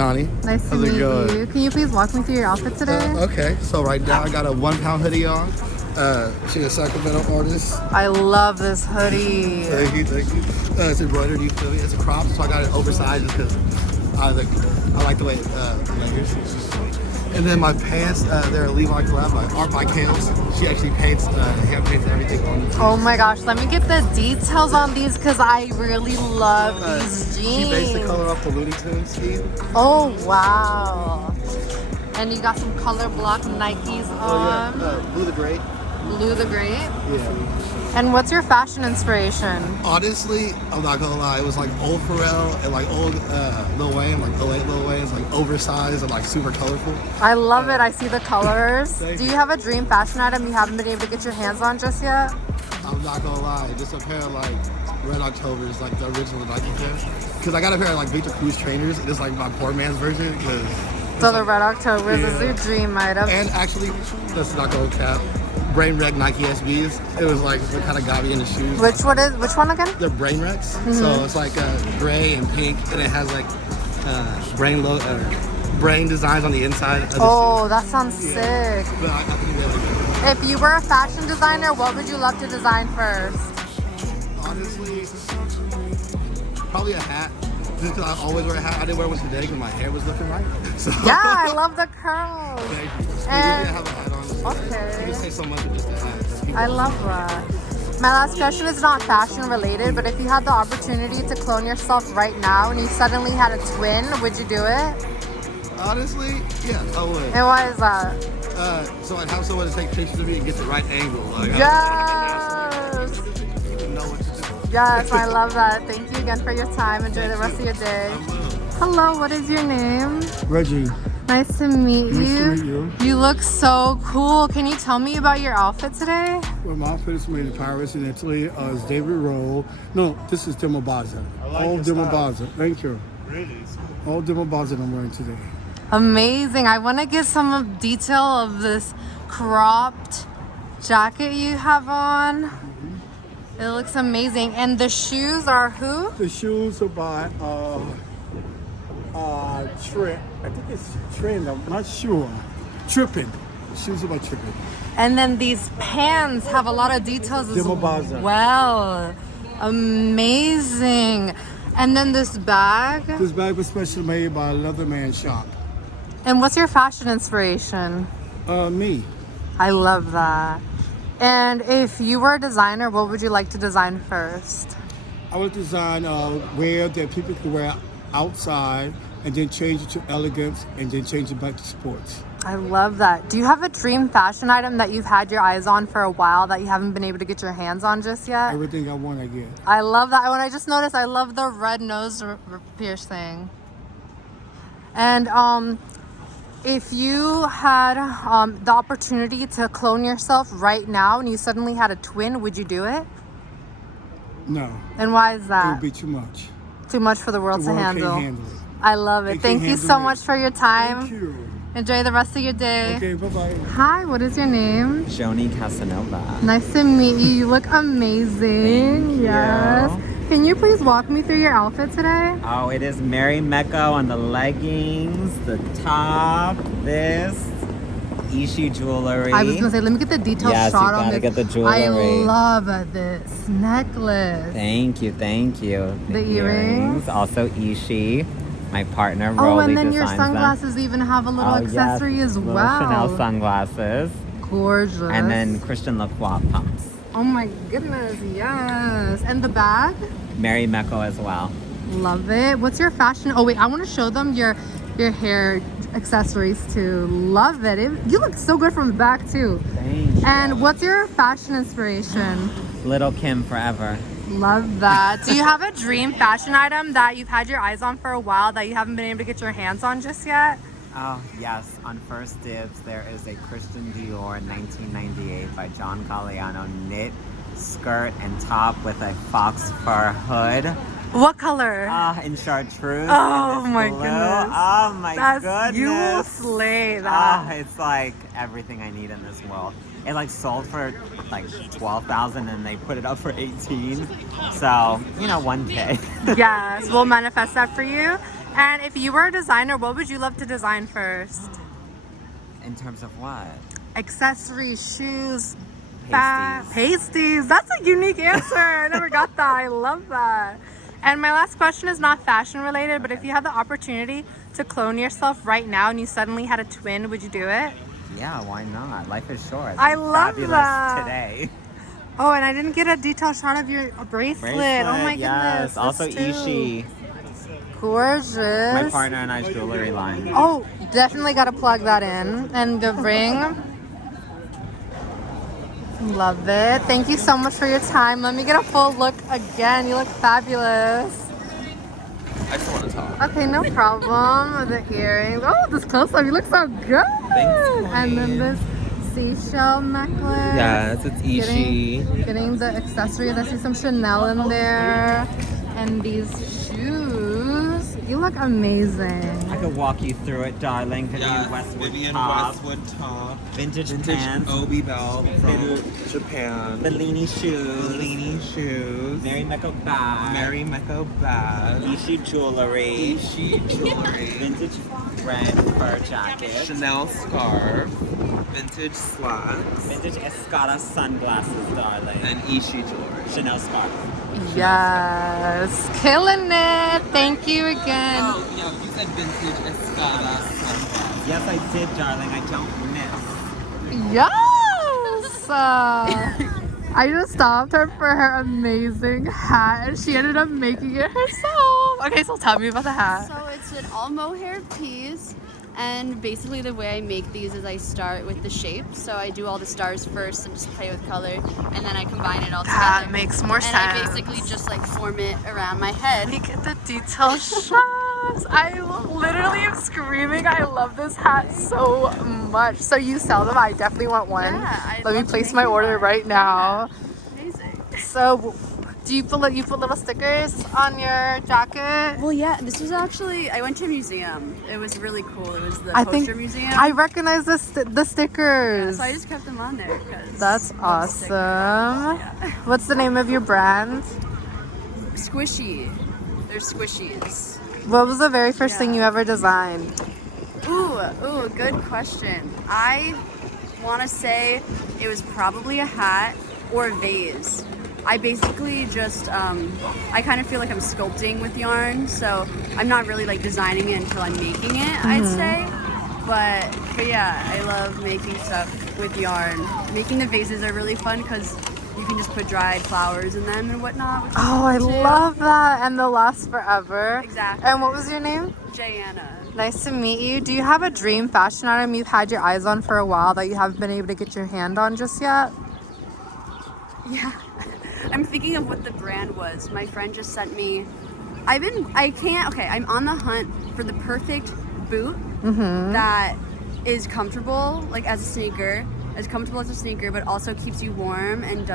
Donnie. Nice to How's it meet going? you. Can you please walk me through your outfit today? Okay, so right now I got a 1 pound hoodie on. She's a Sacramento artist. I love this hoodie. Thank you. It's embroidered, you feel me? It's a crop, so I got it oversized just because I like the way it layers. And then my pants, they're a Levi collab by Art by Kales. She actually paints, hand paints everything on it. Oh my gosh, let me get the details on these because I really love these jeans. She based the color off the Looney Tunes scheme. Oh wow. And you got some color block Nikes on. Blue the Great. Blue the Great. Yeah. And what's your fashion inspiration? Honestly, I'm not gonna lie, it was like old Pharrell and like old Lil Wayne, like 08 Lil Wayne. It's like oversized and like super colorful. I love it. I see the colors. Thank Do you. you have a dream fashion item you haven't been able to get your hands on just yet? I'm not gonna lie, just a pair of like Red Octobers, like the original Nike pair. Cause I got a pair of like Victor Cruz trainers, and it's like my poor man's version. So the Red Octobers is your dream item. And actually, let's not go cap. Brain Wreck Nike SBs. It was like what kind of got me into shoes. Which one again? They're Brain Wrecks. So it's like gray and pink, and it has like brain designs on the inside. Of the Oh, shoe. that sounds sick. But I think they're like that. If you were a fashion designer, what would you love to design first? Honestly, probably a hat. Just because I always wear a hat. I didn't wear one today because my hair was looking right. So. Yeah, I love the curls. Thank you. And- You have a hat on. Okay. You can say so much with just a hat. I love that. My last question is not fashion related, but if you had the opportunity to clone yourself right now and you suddenly had a twin, would you do it? Honestly, yeah, I would. And why is that? So I'd have someone to take pictures of me and get the right angle. Like, Yes! You know what to do. Yes, I love that. Thank you again for your time. Enjoy the rest of your day. Hello, what is your name? Reggie. Nice to meet you. Nice to meet you. You look so cool. Can you tell me about your outfit today? Well, my outfit is made in Paris in Italy. It's David Rowe. No, this is Demo Baza. All Demo Baza. Thank you. Really? All Demo Baza I'm wearing today. Amazing. I want to get some detail of this cropped jacket you have on. It looks amazing. And the shoes are who? The shoes are by Trent. I think it's Trent. I'm not sure. Trippin. Shoes are by Trippin. And then these pants have a lot of details as Demo Baza. well. Amazing. And then this bag. This bag was specially made by a Leatherman shop. And what's your fashion inspiration? Me. I love that. And if you were a designer, what would you like to design first? I would design wear that people can wear outside and then change it to elegance and then change it back to sports. I love that. Do you have a dream fashion item that you've had your eyes on for a while that you haven't been able to get your hands on just yet? Everything I want, I get. I love that. When I just noticed, I love the red nose piercing. And if you had the opportunity to clone yourself right now and you suddenly had a twin, would you do it? No. And why is It that? would be too much. Too much for the world The to world handle. can't handle it. I love it. They Thank can't you handle so it. much for your time. Thank you. Enjoy the rest of your day. Okay, bye-bye. Hi, what is your name? Joni Casanova. Nice to meet you. You look amazing. Thank you. Yes. Can you please walk me through your outfit today? Oh, it is Mary Mecco on the leggings, the top, this, Ishi jewelry. I was gonna say, let me get the detailed Yes, shot you on gotta this. get the jewelry. I love this necklace. Thank you. The earrings. Also Ishi, my partner, Oh, Rolly and then your designs them. sunglasses even have a little Oh, accessory yes, as little well. Chanel sunglasses. Gorgeous. And then Christian Lacroix pumps. Oh my goodness, yes. And the bag? Mary Mecco as well. Love it. What's your fashion? Oh wait, I want to show them your hair accessories too. Love it. You look so good from the back too. Thank you. And what's your fashion inspiration? Little Kim forever. Love that. Do you have a dream fashion item that you've had your eyes on for a while that you haven't been able to get your hands on just yet? Oh, yes. On First Dibs, there is a Christian Dior 1998 by John Galliano knit skirt and top with a fox fur hood. What color? In chartreuse. Oh and it's my blue. goodness. Oh my goodness. You will slay that. It's like everything I need in this world. It like sold for like 12,000 and they put it up for 18. So, one day. Yes, we'll manifest that for you. And if you were a designer, what would you love to design first? In terms of what? Accessories, shoes, Pasties. pasties. That's a unique answer. I never got that. I love that. And my last question is not fashion related, but if you had the opportunity to clone yourself right now and you suddenly had a twin, would you do it? Yeah, why not? Life is short. I I'm love fabulous that. today. Oh, and I didn't get a detailed shot of your bracelet. Oh my goodness. Yes. Also this too. Ishi. Gorgeous. My partner and I's jewelry line. Oh, definitely got to plug that in. And the ring. Love it. Thank you so much for your time. Let me get a full look again. You look fabulous. I just want to talk. Okay, no problem. The earrings. Oh, this close-up. You look so good. Thanks, And then queen. this seashell necklace. Yes, it's Ishi. Getting the accessories. I see some Chanel in there. And these shoes. You look amazing. I could walk you through it, darling. Vivian Westwood Vivian top. Westwood top. Vintage pants. Obi belt from Japan. Bellini shoes. Bellini shoes. Mary Mecca bag. Mary Mecca bag. Ishi jewelry. Ishi jewelry. Vintage red fur jacket. Chanel scarf. Vintage slacks. Vintage Escada sunglasses, darling. And Ishi jewelry. Chanel scarf. Yes. Killing it. Thank you again. Oh, yeah, you said vintage Escada sunglasses. Yes, I did, darling. I don't miss. Yes! I just stopped her for her amazing hat and she ended up making it herself. Okay, so tell me about the hat. So it's an all mohair piece, and basically the way I make these is I start with the shape. So I do all the stars first and just play with color, and then I combine it all That together. makes more and sense. I basically just like form it around my head. Look at the detail shots. I literally am screaming. I love this hat so much. So you sell them? I definitely want one. Yeah, I'd Let me love to place make my you order one. right now. Amazing. So do you put little stickers on your jacket? Well, yeah, this was actually, I went to a museum. It was really cool. It was the I poster think museum. I recognize the stickers. so I just kept them on there. 'cause That's I love stickers. awesome. Yeah. What's the name of your brand? Squishy. They're squishies. What was the very first thing Yeah. you ever designed? Ooh, good question. I want to say it was probably a hat or a vase. I basically just, I kind of feel like I'm sculpting with yarn, so I'm not really like designing it until I'm making it, I'd say. But yeah, I love making stuff with yarn. Making the vases are really fun because you can just put dried flowers in them and whatnot. Which is Oh, I fun, too. love that. And they'll last forever. Exactly. And what was your name? Jayanna. Nice to meet you. Do you have a dream fashion item you've had your eyes on for a while that you haven't been able to get your hand on just yet? Yeah. I'm thinking of what the brand was. My friend just sent me. I'm on the hunt for the perfect boot that is comfortable, like as a sneaker, but also keeps you warm and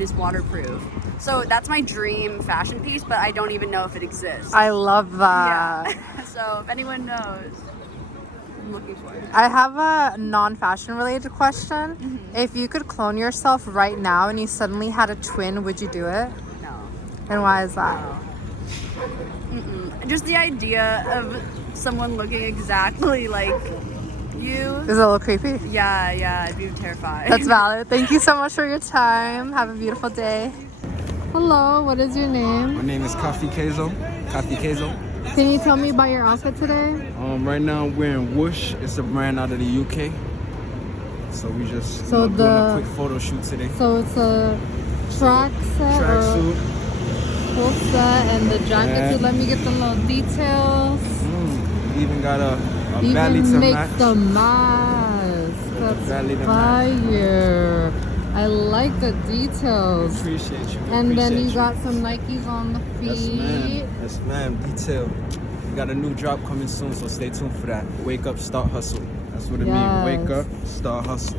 is waterproof. So that's my dream fashion piece, but I don't even know if it exists. I love that. Yeah. So if anyone knows, I'm looking for it. I have a non-fashion related question. If you could clone yourself right now and you suddenly had a twin, would you do it? No. And why is that? Just the idea of someone looking exactly like you. Is it a little creepy? Yeah, I'd be terrified. That's valid. Thank you so much for your time. Have a beautiful day. Hello, what is your name? My name is Coffee Queso. Coffee Queso. Can you tell me about your outfit today? Right now I'm wearing Whoosh. It's a brand out of the UK. So we just So doing a quick photo shoot today. So it's a track set Track or suit. full set and the jacket Yeah. too. Let me get the little details. We even got a belly Even to make match. the mask. That's belly to match. fire. I like the details. Appreciate you. And then Appreciate you got some Nikes on the feet. Yes, ma'am. Yes, ma'am. Detail. We got a new drop coming soon, so stay tuned for that. Wake up, start hustle. That's what it means. Wake Yes. up, start hustle.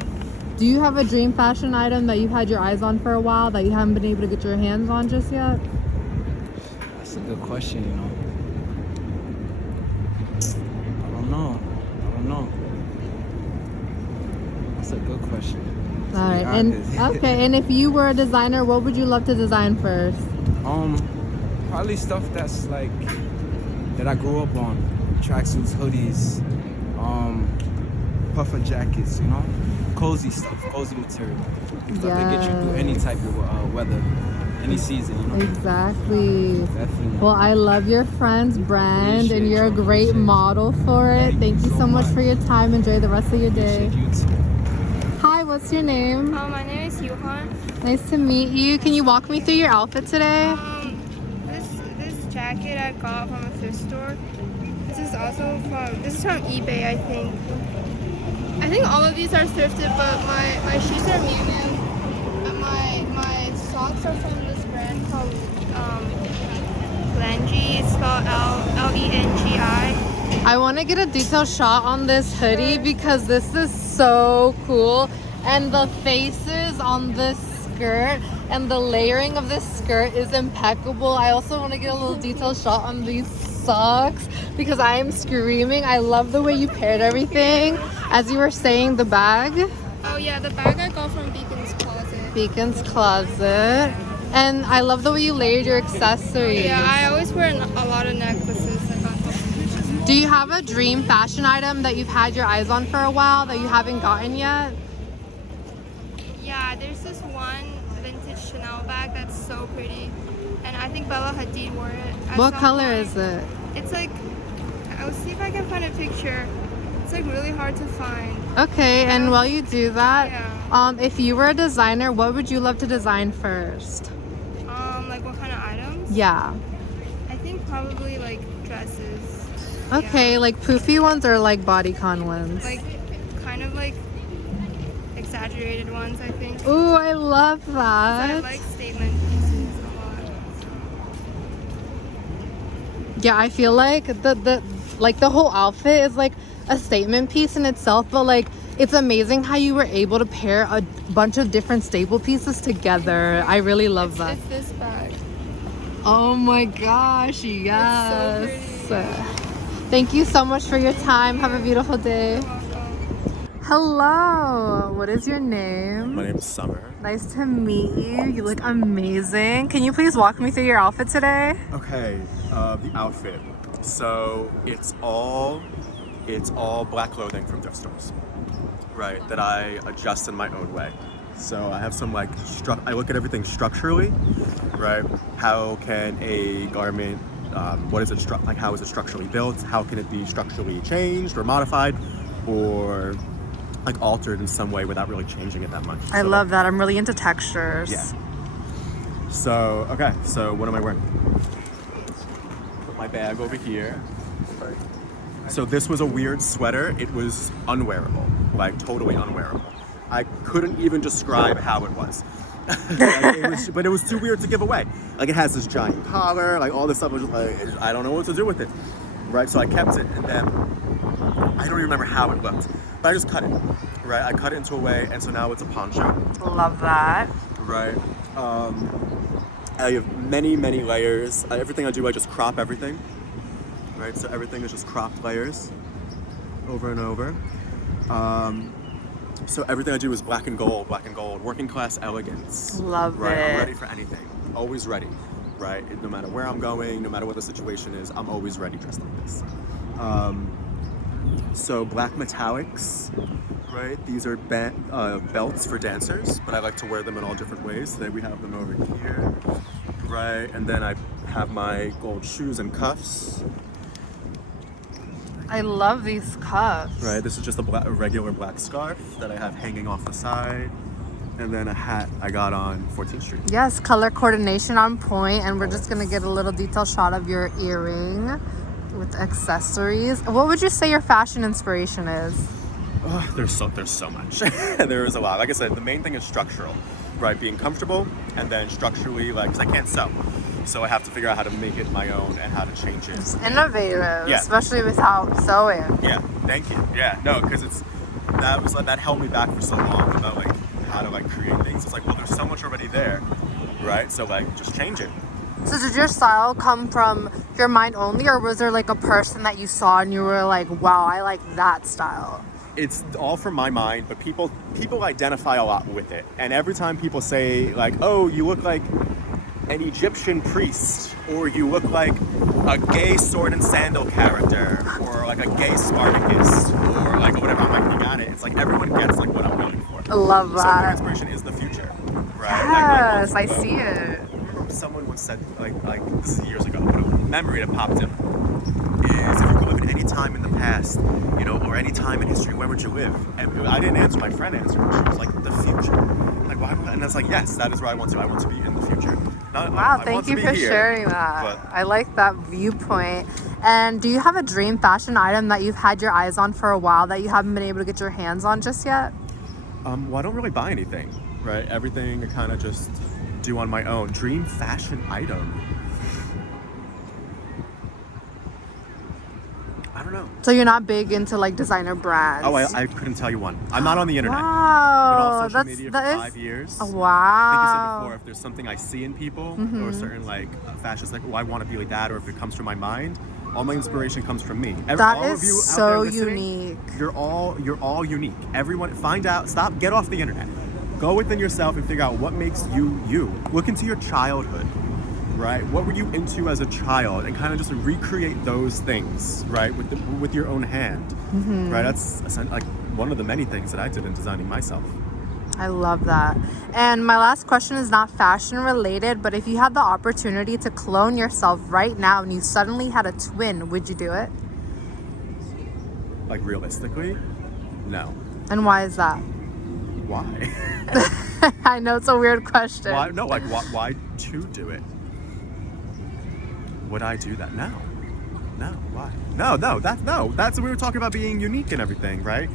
Do you have a dream fashion item that you've had your eyes on for a while that you haven't been able to get your hands on just yet? That's a good question, you know. I don't know. That's a good question. to All be right. And honest. okay. And if you were a designer, what would you love to design first? Probably stuff that's like that I grew up on. Tracksuits, hoodies, puffer jackets, you know? Cozy stuff, cozy material. Stuff that get you through any type of weather, any season, you know? Exactly. Definitely. Well, I love your friend's brand, Appreciate and you're a you, great appreciate you. model for it. Thank you so much for your time. Enjoy the rest of your day. Appreciate you too. Hi, what's your name? My name is Johan. Nice to meet you. Can you walk me through your outfit today? This jacket I got from a thrift store. This is from eBay, I think. I think all of these are thrifted, but my shoes are Miu Miu. And my socks are from this brand called Lengi. It's spelled Lengi. I want to get a detailed shot on this hoodie because this is so cool. And the faces on this skirt and the layering of this skirt is impeccable. I also want to get a little detailed shot on these socks because I am screaming. I love the way you paired everything. As you were saying, the bag. Oh yeah, the bag I got from Beacon's Closet. Beacon's Closet. And I love the way you layered your accessories. Yeah, I always wear a lot of necklaces. I got those. Do you have a dream fashion item that you've had your eyes on for a while that you haven't gotten yet? Yeah, there's this one vintage Chanel bag that's so pretty. And I think Bella Hadid wore it. What color is it? It's like, I'll see if I can find a picture. It's like really hard to find. Okay, and while you do that, Yeah. if you were a designer, what would you love to design first? Like what kind of items? Yeah. I think probably like dresses. Okay, Yeah. like poofy ones or like bodycon ones? Like kind of like exaggerated ones, I think. Ooh, I love So I that. like statement pieces a lot. Yeah, I feel like the whole outfit is like a statement piece in itself, but like it's amazing how you were able to pair a bunch of different staple pieces together. I really love that. It's this bag. Oh my gosh, yes. pretty. Thank you so much for your time. Have a beautiful day. You're welcome. Hello, what is your name? My name is Summer. Nice to meet you. You look amazing. Can you please walk me through your outfit today? Okay, the outfit. So it's all black clothing from thrift stores, right? That I adjust in my own way. So I have some like I look at everything structurally, right? How can a garment, what is it how is it structurally built? How can it be structurally changed or modified, or like altered in some way without really changing it that much? I love that. I'm really into textures. Yeah. So, okay, so what am I wearing? Put my bag over here. So this was a weird sweater. It was unwearable, like totally unwearable. I couldn't even describe how it was. But it was too weird to give away. Like it has this giant collar, like all this stuff was just like, I don't know what to do with it. Right, so I kept it, and then I don't even remember how it looked, but I just cut it, right? I cut it into a way, and so now it's a poncho. Love that. Right. I have many layers. Everything I do, I just crop everything. Right, so everything is just cropped layers over and over. So everything I do is black and gold, working class elegance. Love right? it. I'm ready for anything, always ready, right? No matter where I'm going, no matter what the situation is, I'm always ready dressed like this. So black metallics, right? These are belts for dancers, but I like to wear them in all different ways. Today we have them over here, right? And then I have my gold shoes and cuffs. I love these cuffs. Right, this is just a regular black scarf that I have hanging off the side. And then a hat I got on 14th Street. Yes, color coordination on point, and we're just gonna get a little detailed shot of your earring with accessories. What would you say your fashion inspiration is? Oh, there's so much. There is a lot. Like I said, the main thing is structural, right? Being comfortable, and then structurally, like, because I can't sew. So I have to figure out how to make it my own and how to change it. It's innovative, Yeah. especially without sewing. Yeah, thank you. Yeah, no, because that held me back for so long about like how to like create things. It's like, well, there's so much already there, right? So like, just change it. So did your style come from your mind only, or was there like a person that you saw and you were like, wow, I like that style? It's all from my mind, but people identify a lot with it. And every time people say like, oh, you look like an Egyptian priest, or you look like a gay sword and sandal character, or like a gay Spartacus, or like whatever. I'm like, you got it. It's like everyone gets like what I'm going for. I love So your that. inspiration is the future, right? Yes, I Like, see it. someone once said, like this is years ago, but a memory that popped in is if you could live at any time in the past, you know, or any time in history, where would you live? And I didn't answer. My friend answered. She was like, the future. Like, why? And I was like, yes, that is where I want to. I want to be in the future. Wow, thank you for sharing that. but- I like that viewpoint. And do you have a dream fashion item that you've had your eyes on for a while that you haven't been able to get your hands on just yet? Well, I don't really buy anything, right? Everything I kind of just do on my own. Dream fashion item. I don't know. So you're not big into like designer brands? Oh, I couldn't tell you one. I'm not on the internet. Wow, Been off social media for 5 years. Oh, Like you said wow. before, if there's something I see in people Mm-hmm. or certain like fashions, like, oh, I want to be like that, or if it comes from my mind, all my inspiration comes from me. That all is of you out so there listening, unique. You're all unique. Everyone, find out. Stop. Get off the internet. Go within yourself and figure out what makes you you. Look into your childhood. Right? What were you into as a child, and kind of just recreate those things, right? With your own hand, Mm-hmm. right? That's like one of the many things that I did in designing myself. I love that. And my last question is not fashion related, but if you had the opportunity to clone yourself right now and you suddenly had a twin, would you do it? Like realistically, no. And why is that? Why? I know it's a weird question. Why? No, like why to do it? Would I do that? No. Why? No. That's what we were talking about, being unique and everything, right?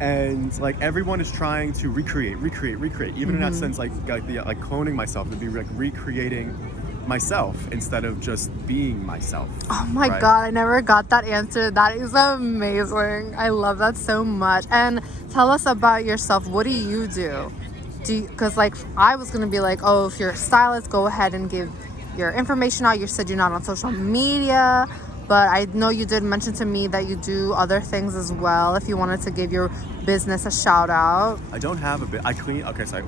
And like everyone is trying to recreate. Even in that sense, like cloning myself would be like recreating myself instead of just being myself. Oh my right? God, I never got that answer. That is amazing. I love that so much. And tell us about yourself. What do you do? Because like I was gonna be like, oh, if you're a stylist, go ahead and give your information out. You said you're not on social media, but I know you did mention to me that you do other things as well. If you wanted to give your business a shout out. I don't have a bit. I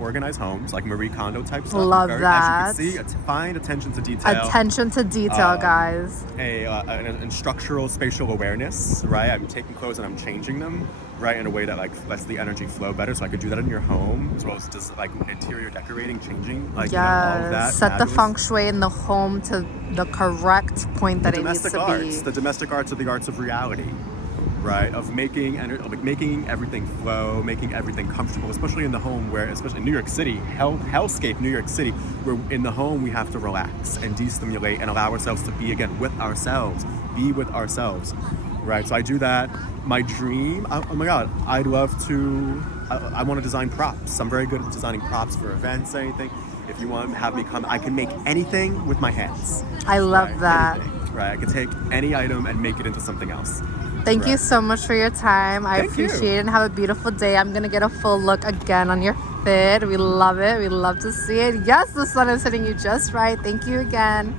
organize homes, like Marie Kondo type stuff. Love that. As you can see, find attention to detail. Attention to detail, guys. And structural spatial awareness, right? I'm taking clothes and I'm changing them, right, in a way that like lets the energy flow better. So I could do that in your home, as well as just like interior decorating, changing, like all of that. Set the fabulous. feng shui in the home to the correct point that it needs to be. The domestic arts are the arts of reality, right? Of making everything flow, making everything comfortable, especially in the home, where, especially in New York City, hellscape New York City, where in the home we have to relax and de-stimulate and allow ourselves to be again with ourselves, right? So I do that. My dream, oh my God, I'd love to, I want to design props. I'm very good at designing props for events, anything. If you want to have me come, I can make anything with my hands. I love right? that. Anything, right? I can take any item and make it into something else. Thank you Right. so much for your time. I Thank you. appreciate it, and have a beautiful day. I'm going to get a full look again on your fit. We love it. We love to see it. Yes, the sun is hitting you just right. Thank you again.